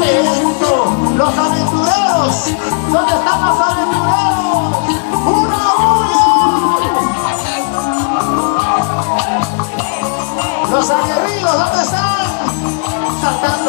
Pregunto, los aventureros, ¿dónde están los aventureros? ¡Una bulla! Los aguerridos, ¿dónde están? Saltando